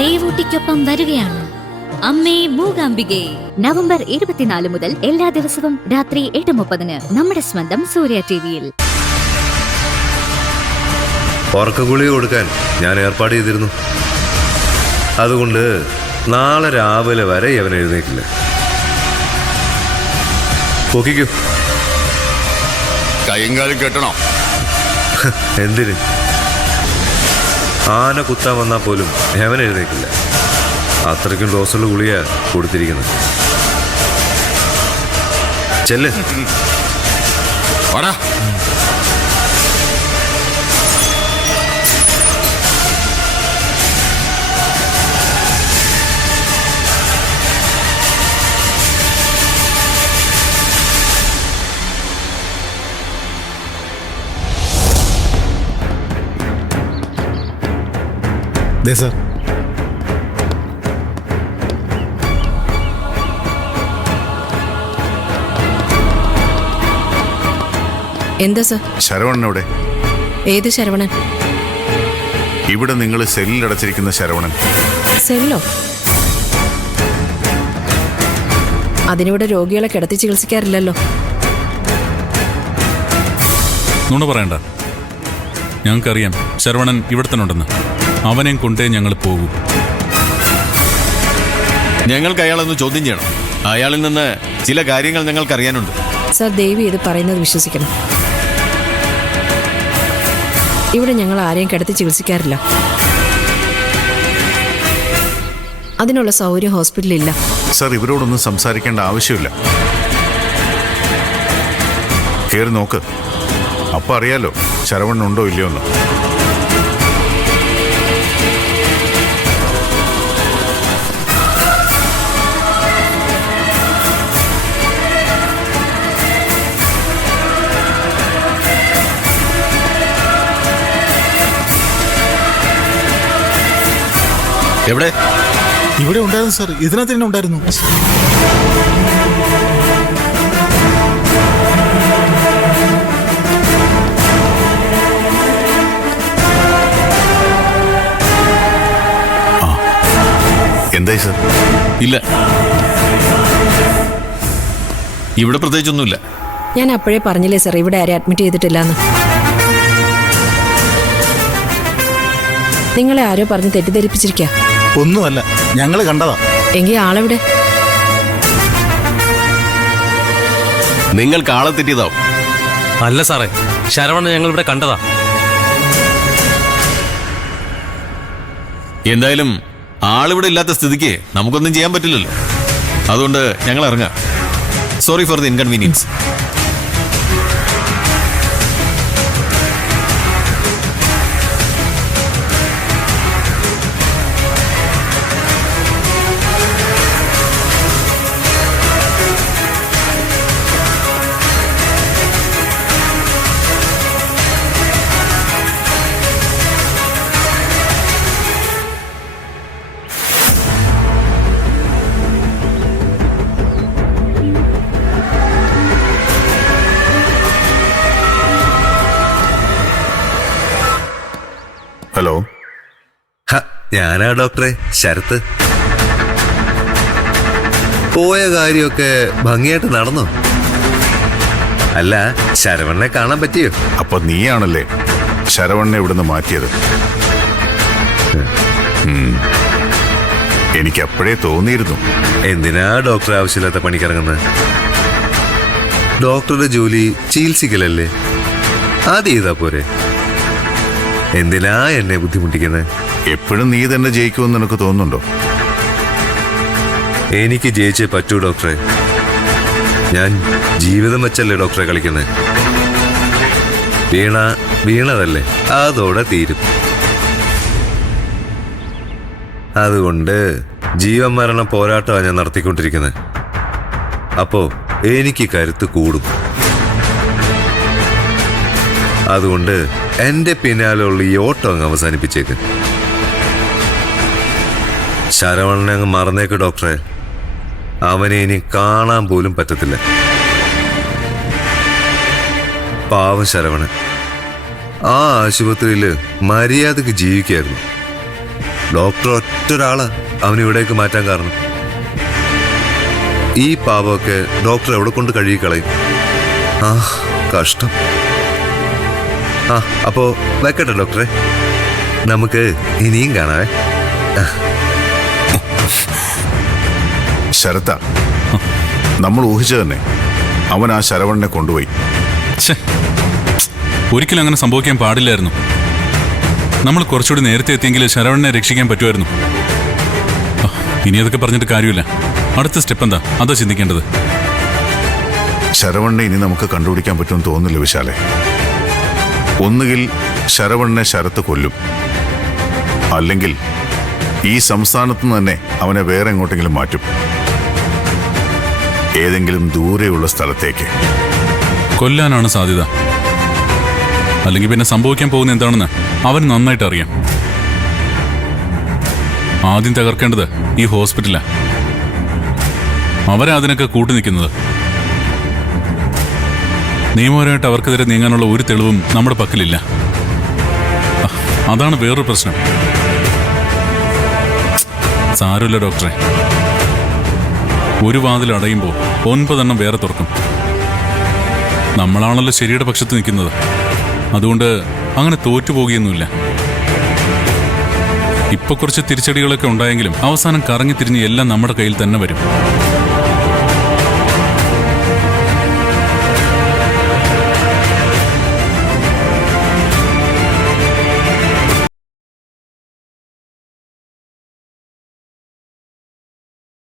ദേവൂട്ടിക്കൊപ്പം വരികയാണ് അമ്മേ മൂകാംബികെ. നവംബർ 24 മുതൽ എല്ലാ ദിവസവും രാത്രി 8:30 നമ്മുടെ സ്വന്തം സൂര്യ ടിവിയിൽ. ഉറക്കഗുളിക കൊടുക്കാൻ ഞാൻ ഏർപ്പാട് ചെയ്തിരുന്നു. അതുകൊണ്ട് നാളെ രാവിലെ വരെ അവൻ എഴുന്നേക്കില്ല. പൊക്കിക്കോ. കൈയും കാലും കെട്ടണോ? എന്തിന്? ആന കുത്താൻ വന്നാൽ പോലും അവൻ എഴുന്നേക്കില്ല. അത്രയ്ക്കും ഡോസുള്ള ഗുളിക കൊടുത്തിരിക്കുന്നത്. ചെല്ല്. സാർ, എന്താ സർ? ശരവണൻ എവിടെ? ഏത് ശരവണൻ? ഇവിടെ നിങ്ങൾ സെല്ലിൽ അടച്ചിരിക്കുന്ന ശരവണൻ. സെല്ലോ? അതിനിവിടെ രോഗികളെ കിടത്തി ചികിത്സിക്കാറില്ലല്ലോ. നുണ പറയണ്ട. ഞങ്ങൾക്കറിയാം ശരവണൻ ഇവിടെ തന്നെ ഉണ്ടെന്ന്. അവനെയും കൊണ്ടേ ഞങ്ങൾ പോകൂ. ഞങ്ങൾക്ക് അയാളൊന്ന് ചോദ്യം ചെയ്യണം. അയാളിൽ നിന്ന് ചില കാര്യങ്ങൾ ഞങ്ങൾക്ക് അറിയാനുണ്ട്. സർ, ദേവി ഇത് പറയുന്നത് വിശ്വസിക്കണം. ഇവിടെ ഞങ്ങൾ ആരെയും കിടത്തി ചികിത്സിക്കാറില്ല. അതിനുള്ള സൗകര്യം ഹോസ്പിറ്റലില്ല. സർ, ഇവരോടൊന്നും സംസാരിക്കേണ്ട ആവശ്യമില്ല. കയറി നോക്ക്. അപ്പൊ അറിയാലോ ശരവണൻ ഉണ്ടോ ഇല്ലയോ എന്ന്. എവിടെ? ഇവിടെ ഉണ്ടായിരുന്നു സാർ. ഇതിനകത്ത് തന്നെ ഉണ്ടായിരുന്നു. എന്തായി സർ? ഇല്ല, ഇവിടെ പ്രത്യേകിച്ചൊന്നുമില്ല. ഞാൻ അപ്പോഴേ പറഞ്ഞില്ലേ സർ, ഇവിടെ ആരെയും അഡ്മിറ്റ് ചെയ്തിട്ടില്ലെന്ന്. നിങ്ങളെ ആരോ പറഞ്ഞ് തെറ്റിദ്ധരിപ്പിച്ചിരിക്കുക. ഒന്നുമല്ല, ഞങ്ങള് കണ്ടതാ. എങ്കിൽ ആളെവിടെ? നിങ്ങൾക്ക് ആളെ തെറ്റിയതാവും. അല്ല സാറേ, ശരവണനെ ഞങ്ങൾ ഇവിടെ കണ്ടതാ. എന്തായാലും ആളിവിടെ ഇല്ലാത്ത സ്ഥിതിക്ക് നമുക്കൊന്നും ചെയ്യാൻ പറ്റില്ലല്ലോ. അതുകൊണ്ട് ഞങ്ങൾ ഇറങ്ങാം. Sorry for the inconvenience. Hello. ഞാനാ ഡോക്ടറെ, ശരത്ത്. പോയ കാര്യമൊക്കെ ഭംഗിയായിട്ട് നടന്നോ? അല്ല, ശരവണനെ കാണാൻ പറ്റിയോ? അപ്പൊ നീയാണല്ലേ ശരവണനെ ഇവിടുന്ന് മാറ്റിയത്? എനിക്ക് അപ്പോഴേ തോന്നിയിരുന്നു. എന്തിനാ ഡോക്ടർ ആവശ്യമില്ലാത്ത പണിക്കിറങ്ങുന്നത്? ഡോക്ടറുടെ ജോലി ചികിത്സിക്കലല്ലേ, അത് ചെയ്താ പോരെ. എന്തിനാ എന്നെ ബുദ്ധിമുട്ടിക്കുന്നത്? എപ്പോഴും നീ തന്നെ ജയിക്കുമെന്ന് നിനക്ക് തോന്നുന്നുണ്ടോ? എനിക്ക് ജയിച്ചേ പറ്റൂ ഡോക്ടറെ. ഞാൻ ജീവിതം വെച്ചല്ലേ ഡോക്ടറെ കളിക്കുന്നത്. വീണതല്ലേ, അതോടെ തീരും. അതുകൊണ്ട് ജീവൻ മരണ പോരാട്ടമാണ് ഞാൻ നടത്തിക്കൊണ്ടിരിക്കുന്നത്. അപ്പോ എനിക്ക് കരുത്ത് കൂടും. അതുകൊണ്ട് എന്റെ പിന്നാലെയുള്ള ഈ ഓട്ടം അങ്ങ് അവസാനിപ്പിച്ചേക്ക്. ശരവണനെ അങ്ങ് മറന്നേക്ക് ഡോക്ടറെ. അവനെ ഇനി കാണാൻ പോലും പറ്റത്തില്ല. പാവം ശരവണൻ ആ ആശുപത്രിയിൽ മര്യാദക്ക് ജീവിക്കായിരുന്നു. ഡോക്ടർ ഒറ്റൊരാളാ അവനിവിടേക്ക് മാറ്റാൻ കാരണം. ഈ പാവമൊക്കെ ഡോക്ടർ എവിടെ കൊണ്ട് കഴുകിക്കളയും. ആ കഷ്ടം. ആ അപ്പോ വെക്കട്ടെ ഡോക്ടറെ, നമുക്ക് ഇനിയും കാണാവേ. ശരത്ത, നമ്മൾ ഊഹിച്ചു തന്നെ അവൻ ആ ശരവണനെ കൊണ്ടുപോയി. ഛെ, ഒരിക്കലും അങ്ങനെ സംഭവിക്കാൻ പാടില്ലായിരുന്നു. നമ്മൾ കുറച്ചുകൂടി നേരത്തെ എത്തിയെങ്കിൽ ശരവണനെ രക്ഷിക്കാൻ പറ്റുമായിരുന്നു. ഇനി അതൊക്കെ പറഞ്ഞിട്ട് കാര്യമില്ല. അടുത്ത സ്റ്റെപ്പ് എന്താ, അതാ ചിന്തിക്കേണ്ടത്. ശരവണനെ ഇനി നമുക്ക് കണ്ടുപിടിക്കാൻ പറ്റുമെന്ന് തോന്നുന്നില്ല വിശാലെ. ഒന്നുകിൽ ശരവണനെ ശരത്ത് കൊല്ലും, അല്ലെങ്കിൽ ഈ സംസ്ഥാനത്ത് നിന്ന് തന്നെ അവനെ വേറെ എങ്ങോട്ടെങ്കിലും മാറ്റും, ഏതെങ്കിലും ദൂരെയുള്ള സ്ഥലത്തേക്ക്. കൊല്ലാനാണ് സാധ്യത. അല്ലെങ്കിൽ പിന്നെ സംഭവിക്കാൻ പോകുന്ന എന്താണെന്ന് അവൻ നന്നായിട്ട് അറിയാം. ആദ്യം തകർക്കേണ്ടത് ഈ ഹോസ്പിറ്റലാ. അവരാ അതിനൊക്കെ കൂട്ടു നിൽക്കുന്നത്. നിയമപരമായിട്ട് അവർക്കെതിരെ നീങ്ങാനുള്ള ഒരു തെളിവും നമ്മുടെ പക്കലില്ല. അതാണ് വേറൊരു പ്രശ്നം. സാരമില്ല ഡോക്ടറെ, ഒരു വാതിൽ അടയുമ്പോൾ 9 എണ്ണം വേറെ തുറക്കും. നമ്മളാണല്ലോ ശരിയുടെ പക്ഷത്ത് നിൽക്കുന്നത്. അതുകൊണ്ട് അങ്ങനെ തോറ്റുപോകുകയൊന്നുമില്ല. ഇപ്പൊ കുറച്ച് തിരിച്ചടികളൊക്കെ ഉണ്ടായെങ്കിലും അവസാനം കറങ്ങി തിരിഞ്ഞ് എല്ലാം നമ്മുടെ കയ്യിൽ തന്നെ വരും.